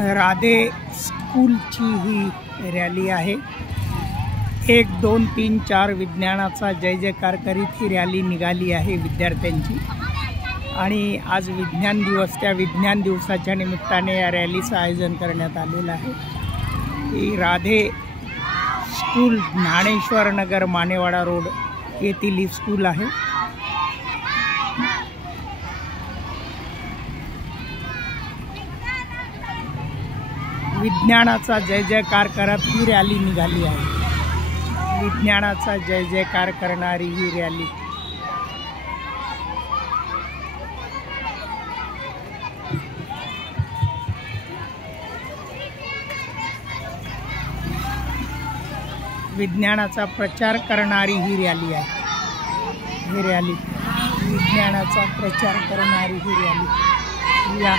राधे स्कूलची ही rally आहे। 1 2 3 4 विज्ञानाचा जय जयकार करीत ही रॅली निघाली आहे विद्यार्थ्यांची। आणि आज विज्ञान दिवस, त्या विज्ञान दिवसाच्या निमित्ताने या रॅलीचं आयोजन करण्यात आलेलं आहे। ही राधे स्कूल ज्ञानेश्वर नगर मानेवाडा रोड येथील ही स्कूल आहे। विज्ञानाचा जय जयकार करत ही रॅली निघाली आहे। विज्ञानाचा जय जयकार करणारी ही रॅली। विज्ञानाचा प्रचार करणारी ही रॅली आहे। ही रॅली विज्ञानाचा प्रचार करणारी ही रॅली या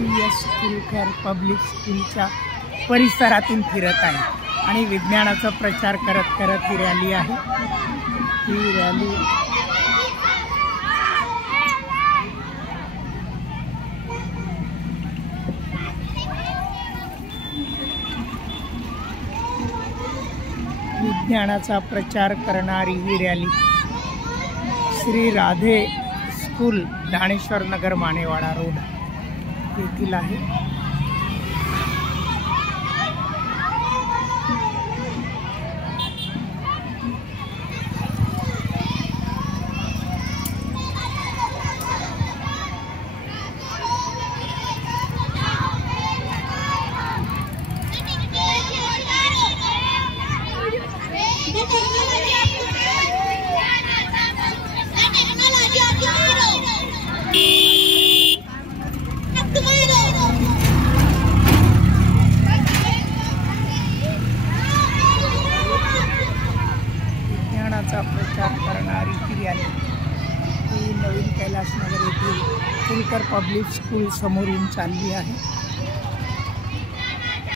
BS कुलकर पब्लिक स्कूलच्या परिसरातून फिरत आहे आणि विज्ञानाचा प्रचार करत करत ही रॅली आहे। ही रॅली विज्ञानाचा प्रचार करणारी ही रॅली श्री राधे स्कूल ज्ञानेश्वर नगर मानेवाडा रोड येथील आहे। विज्ञानाचा प्रचार करणारी ही रॅली ही नवीन कैलासनगर येथील कुलकर पब्लिक स्कूल समोरून चालली आहे।